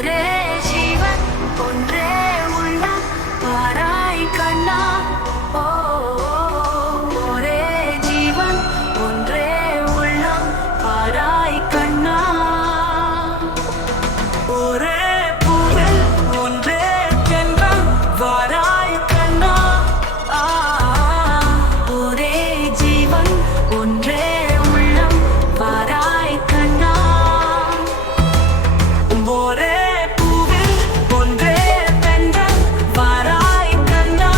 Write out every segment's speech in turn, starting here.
ஒரே ஜீவன் ஒன்றே உள்ளம் வாராய் கண்ணா. ஓ ஒரே ஜீவன் ஒன்றே உள்ளம் வாராய் கண்ணா. ஒரே பூவில் ஒன்றே தென்றல் வாராய் கண்ணா. ஒரே ஜீவன் ஒன்றே உள்ளம் வாராய் கண்ணா. ஒரே பூவில் ஒன்றே தென்றல் வாராய் கண்ணா.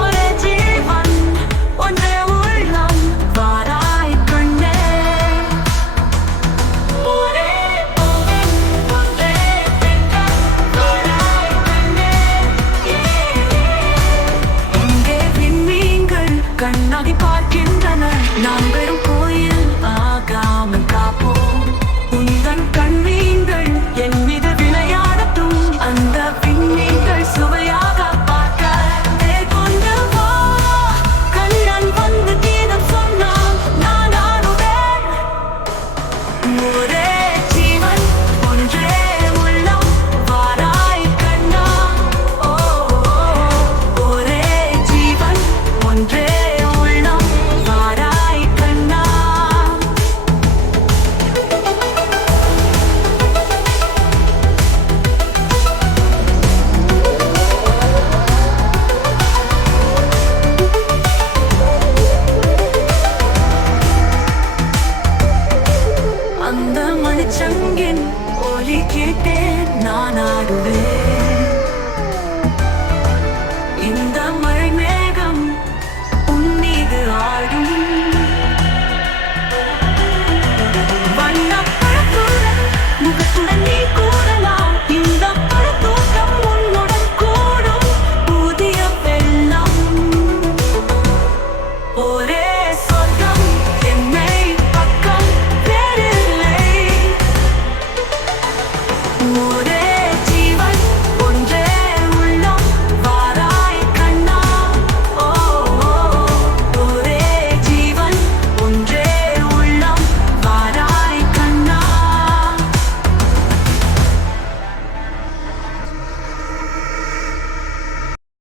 ஒரே ஜீவன் ஒன்றே உள்ளம் வாராய் கண்ணே. ஒரே பூவில் ஒன்றே தென்றல் வாராய் கண்ணே. இங்கே விண்மீன்கள் கண்ணாடி பார்க்கின்றன. நாம் வெறும் கோயில் ஆகாமல் காப்போம். உந்தன் கண்மீன்கள் என் மீது விளையாடட்டும். அந்த விண்மீன்கள் சுவையாக பார்க்க தேர் கொண்டு வா. கண்ணன் வந்து கீதம் சொன்னான், நான் ஆடுவேன். ஒரே ஜீவன் ஒன்றே உள்ளம் வாராய் கண்ணா. ஓ ஒரே ஜீவன் ஒன்றே உள்ளம் வாராய் கண்ணா. அந்த மணிச்சங்கின் ஒலி கேட்டேன், நான் ஆடுவேன்.